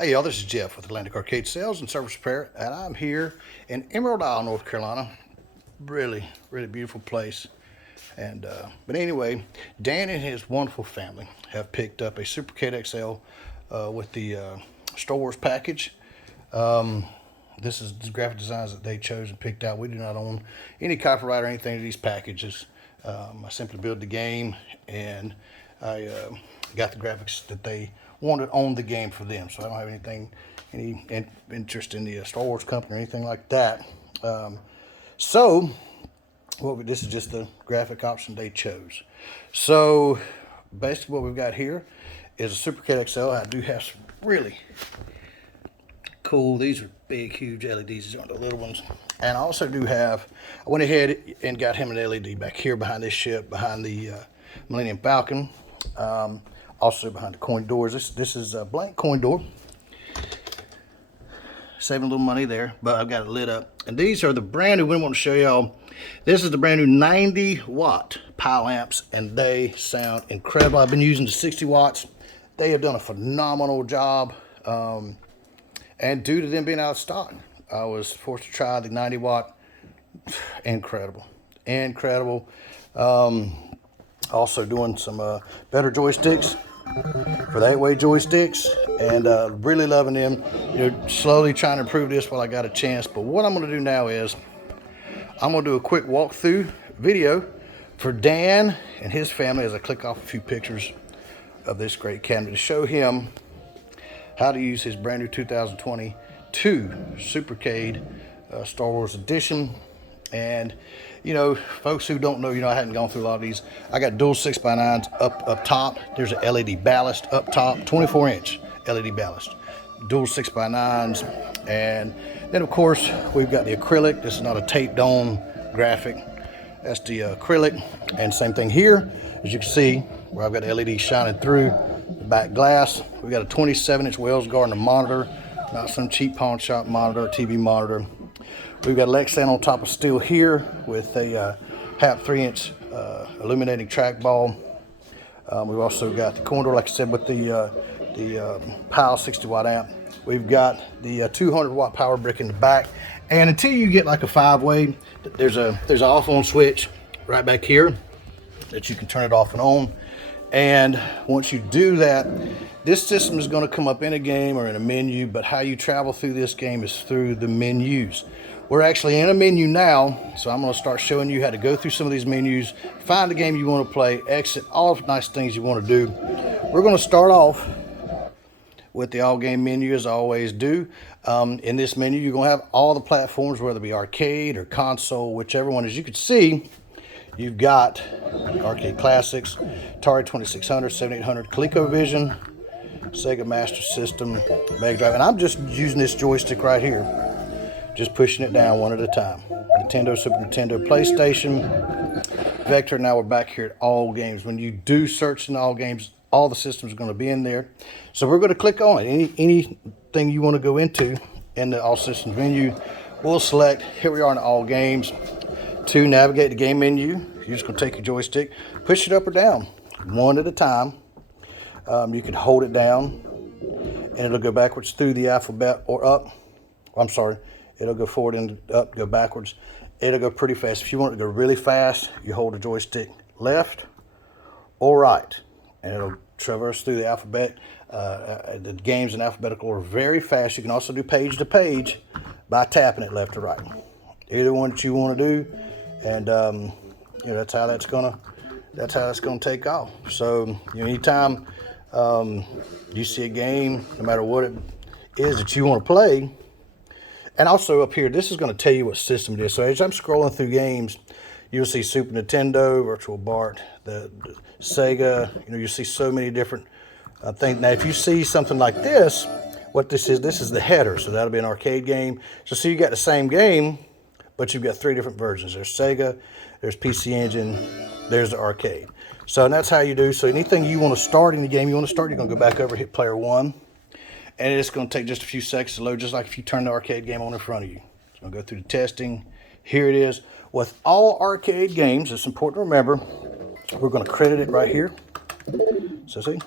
Hey y'all, this is Jeff with Atlantic Arcade Sales and Service Repair, and I'm here in Emerald Isle, North Carolina. Really beautiful place. And but anyway, Dan and his wonderful family have picked up a Supercade XL with the Star Wars package. This is the graphic designs that they chose and picked out. We do not own any copyright or anything to these packages. I simply build the game, and I got the graphics that they wanted on the game for them. So I don't have any interest in the Star Wars company or anything like that. This is just the graphic option they chose. So basically what we've got here is a Supercade XL. I do have some really cool, these are big, huge LEDs. These aren't the little ones. And I also do have, I went ahead and got him an LED back here behind this ship, behind the Millennium Falcon. Also behind the coin doors. This is a blank coin door. Saving a little money there, but I've got it lit up. And these are the brand new, we want to show y'all. This is the brand new 90 watt pile amps, and they sound incredible. I've been using the 60 watts. They have done a phenomenal job. And due to them being out of stock, I was forced to try the 90 watt. Incredible. Also doing some better joysticks for the 8-way joysticks, and really loving them. Slowly trying to improve this while I got a chance. But what I'm going to do now is I'm going to do a quick walkthrough video for Dan and his family as I click off a few pictures of this great cabinet to show him how to use his brand new 2022 Supercade Star Wars Edition. And folks who don't know, I hadn't gone through a lot of these. I got dual 6x9s up top. There's an LED ballast up top, 24-inch LED ballast, dual 6x9s. And then of course we've got the acrylic. This is not a taped on graphic. That's the acrylic. And same thing here, as you can see, where I've got LED shining through the back glass. We've got a 27-inch Wells Gardner monitor, not some cheap pawn shop monitor, TV monitor. We've got Lexan on top of steel here with a half 3-inch illuminating trackball. We've also got the coin door, like I said, with the Pile 60 watt amp. We've got the 200 watt power brick in the back. And until you get like a 5-way, there's an off-on switch right back here that you can turn it off and on. And once you do that, this system is going to come up in a game or in a menu, but how you travel through this game is through the menus. We're actually in a menu now, so I'm going to start showing you how to go through some of these menus, find the game you want to play, exit, all the nice things you want to do. We're going to start off with the all game menu, as I always do. In this menu, you're going to have all the platforms, whether it be arcade or console, whichever one. As you can see, you've got Arcade Classics, Atari 2600, 7800, ColecoVision, Sega Master System, Mega Drive, and I'm just using this joystick right here, just pushing it down one at a time. Nintendo, Super Nintendo, PlayStation, Vector. Now we're back here at all games. When you do search in all games, all the systems are going to be in there. So we're going to click on it. Anything you want to go into in the all systems menu, we'll select. Here we are in all games. To navigate the game menu, you're just going to take your joystick, push it up or down, one at a time. You can hold it down, and it'll go backwards through the alphabet, or up. I'm sorry, it'll go forward and up, go backwards. It'll go pretty fast. If you want it to go really fast, you hold the joystick left or right, and it'll traverse through the alphabet. The games in alphabetical order very fast. You can also do page to page by tapping it left or right. Either one that you want to do. And that's how that's gonna take off. So anytime you see a game, no matter what it is that you want to play, and also up here, this is going to tell you what system it is. So as I'm scrolling through games, you'll see Super Nintendo, Virtual Bart, the Sega. You see so many different things. Now, if you see something like this, what this is the header. So that'll be an arcade game. So see, you got the same game, but you've got 3 different versions. There's Sega, there's PC Engine, there's the arcade. So that's how you do. So anything you want to start in the game, you're going to go back over, hit player 1, and it's going to take just a few seconds to load, just like if you turn the arcade game on in front of you. It's going to go through the testing. Here it is. With all arcade games, it's important to remember, we're going to credit it right here. So see,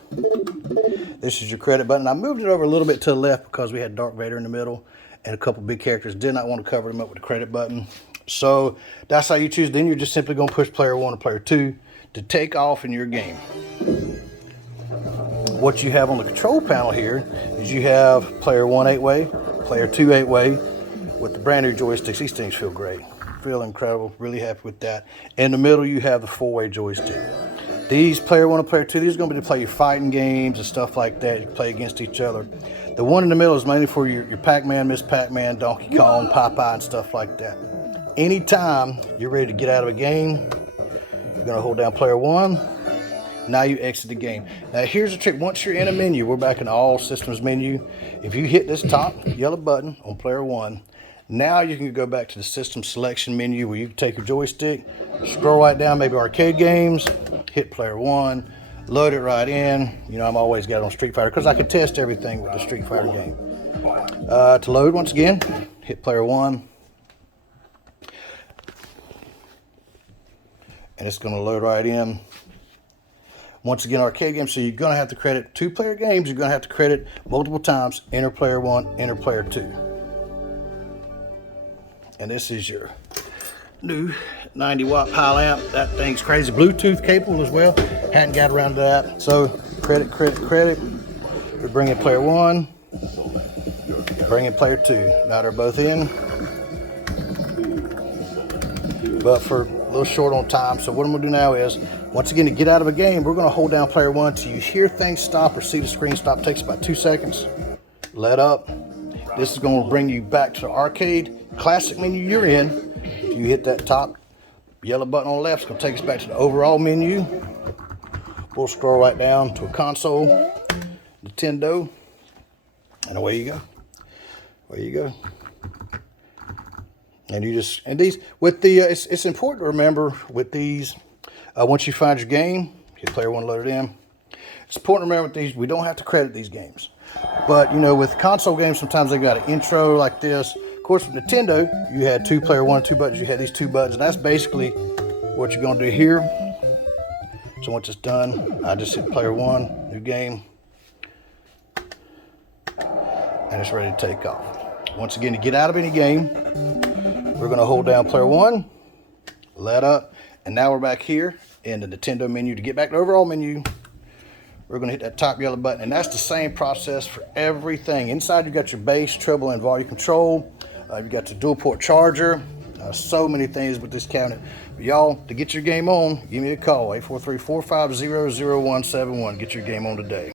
this is your credit button. I moved it over a little bit to the left because we had Darth Vader in the middle and a couple big characters. Did not want to cover them up with the credit button. So that's how you choose. Then you're just simply going to push player 1 or player 2 to take off in your game. What you have on the control panel here is you have player 1 8-way, player 2 8-way with the brand new joysticks. These things feel great. Feel incredible. Really happy with that. In the middle, you have the 4-way joystick. These player 1 and player 2, these are going to be to play your fighting games and stuff like that. You play against each other. The one in the middle is mainly for your Pac-Man, Miss Pac-Man, Donkey Kong, Popeye, and stuff like that. Anytime you're ready to get out of a game, you're going to hold down player 1. Now you exit the game. Now here's the trick. Once you're in a menu, we're back in the all systems menu. If you hit this top yellow button on player 1, now you can go back to the system selection menu where you can take your joystick, scroll right down, maybe arcade games, hit player 1, load it right in. You know, I'm always got it on Street Fighter because I can test everything with the Street Fighter game. To load, once again, hit player 1. And it's going to load right in. Once again, arcade games, so you're going to have to credit 2-player games. You're going to have to credit multiple times. Enter player 1, enter player 2. And this is your new 90-watt pile amp. That thing's crazy. Bluetooth capable as well. Hadn't got around to that. So credit, credit, credit. We bring in player 1. Bring in player 2. Now they're both in. But for a little short on time. So what I'm going to do now is, once again, to get out of a game, we're going to hold down player 1 until you hear things stop or see the screen stop. It takes about 2 seconds. Let up. This is going to bring you back to the arcade classic menu you're in. If you hit that top yellow button on the left, it's going to take us back to the overall menu. We'll scroll right down to a console, Nintendo, and away you go. Away you go. And you just, and these, with the, it's important to remember with these, once you find your game, hit player 1 loaded in. It's important to remember with these, we don't have to credit these games. But, you know, with console games, sometimes they got an intro like this. Of course, with Nintendo, you had player 1 and 2 buttons. You had these 2 buttons, and that's basically what you're going to do here. So once it's done, I just hit player 1, new game, and it's ready to take off. Once again, to get out of any game, we're going to hold down player 1, let up, and now we're back here in the Nintendo menu. To get back to the overall menu, we're going to hit that top yellow button, and that's the same process for everything. Inside, you've got your bass, treble, and volume control. You've got your dual port charger. So many things with this cabinet. But y'all, to get your game on, give me a call, 843-450-0171. Get your game on today.